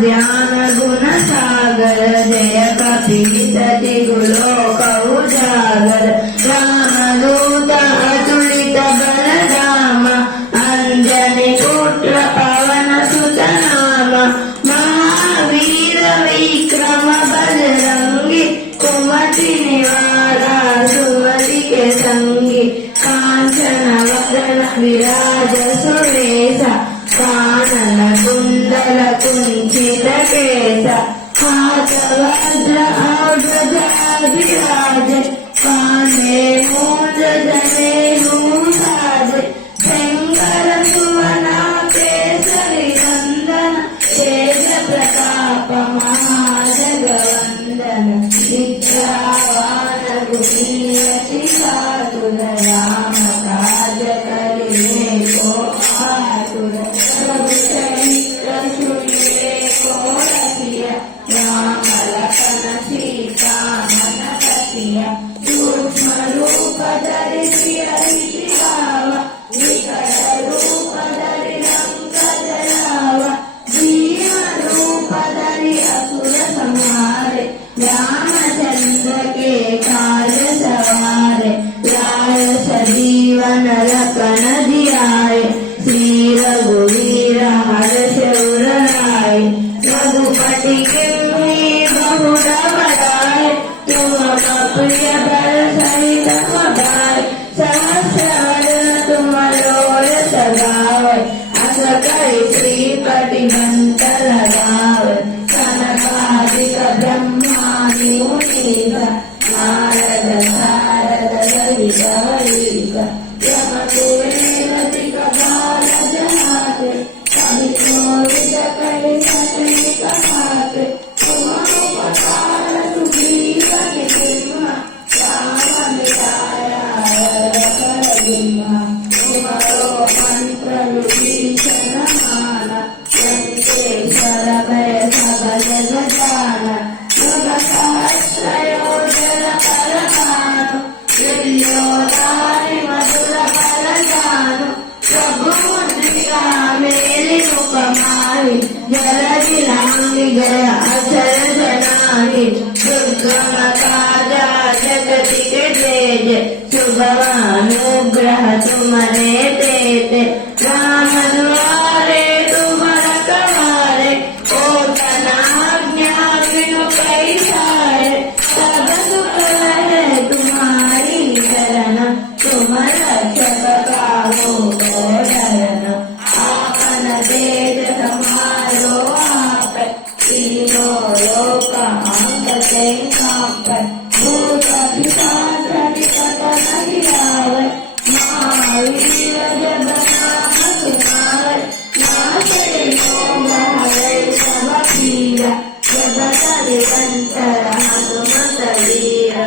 ध्यान गुण सागर जय कपीसति गुलोक उजागर रामदूत अतुलित बलधाम अंजनी पुत्र पवन सुत नाम महावीर विक्रम बजरंगी कुमति निवारा सुमति के संगी कांचन वदन विराज सुरेश कानन कुंडल कुंचित केश हाथ वज्र औषध विराज काने मूंज जनेऊ साज सिंगर सुवना केसरी नंदन तेज प्रताप महाजगवंदन विद्यावान गुणीयति चातुर राम काज करिने को आतुर प्रभु चरित्र सुनिए को रसिया राम लखन सीता मन बसिया सूक्ष्म रूप धरि सियहि भावा विकट रूप धरि लंक जरावा भीम रूप धरि असुर संहारे रामचंद्र के कार्य सवारे लाय सजीवन लखन जियाए श्री रघुवीर हर्ष उर लाए रघुपति किन्हीं बहुर बढ़ाए तुम प्रिय भर सहित बढ़ाए सहस्र तुम लोर सगावे अस कई श्रीपति बंत लगावे सनकादिक ब्रह्मादि मुनीन्द्र नारद सारद सहित हरित यम कुबेर बाल जहाते कवि कोविद कहि सके कहाते तुम उपकार सुग्रीव निसिंह राम मिलाया कर बिम्हा तुम्हारो मंत्र विभीषण माना लंकेश्वर भय सब जग जाना युग सहस्र योजन पर भानु विद्योदानि मधुर फल जानु प्रभु मुद्रिका मेरी उपमाहि जलधि लांघि गया अचर जनाहि दुर्गम काजा जगति के तेज शुभवानुग्रह तुम्हारे देते राम द्वारे तुम रखवारे ओ तनाज्ञा बिनु पैसारे सब सुख है तुम्हारी शरण तुम रक्षक काहू को डरना आपन तेज समारो आप तीनों लोक अंगते काप भूत पिशाच निकट नहीं आवे महावीर जब नाम तुम्हारे नाशे मोह हरे सब पीरा जगत निरंतर हनुमत वीरा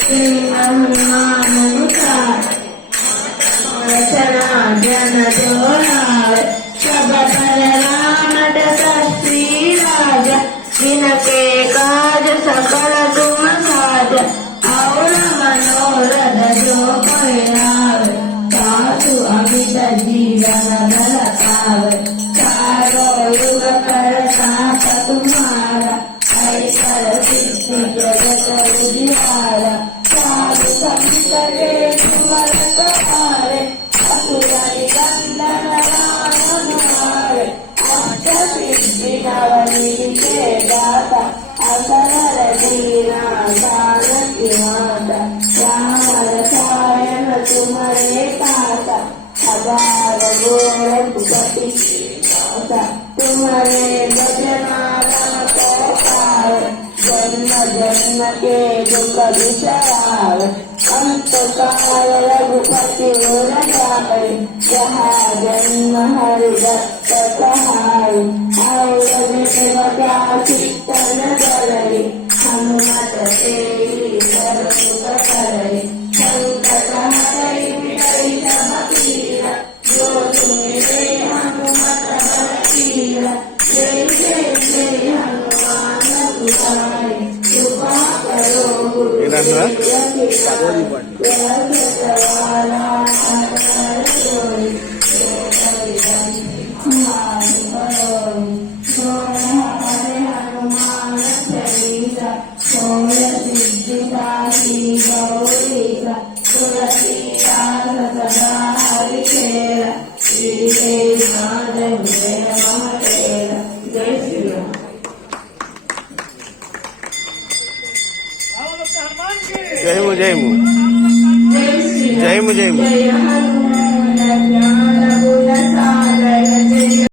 सिंह हनुमान अनुसार रचना जन जोड़ावे सब पर राम दशरथ श्री राजा जिनके काज सकल तुम साज और मनोरथ जो कोई लावे साधु अमित जीवन बल पावे चारों युग प्रताप तुम्हारा ऐश्वर सिद्धि जगत उजियारा साधु संत के तुम रखवारे असुर निकंदन राम दुआरे अष्ट सिद्धि नवनीत के दाता असर दीना जानकी माता राम रसायन तुम्हारे पासा हजार गोर भुपति तुम्हारे भजनारा को पावे जन्म जन्म के दुख विसरावे अंत काल रघुपति उर जाए जहाँ जन्म हरि दत्त कहाई और क्या चित्तन करई हनुमत तेरी सर्व करई संकट हरई मिटई सब पीरा जो तुम्हें हनुमत बल पीरा जय जय जय हनुमान तुम्हारे कृपा करो गुरु गौरीश तुलसीदास सदा हरिखेल श्री महादेव जय महादेव जय श्री राम। जय मु जय मु जय श्री राम। जय मु जय मु जय हनुमान।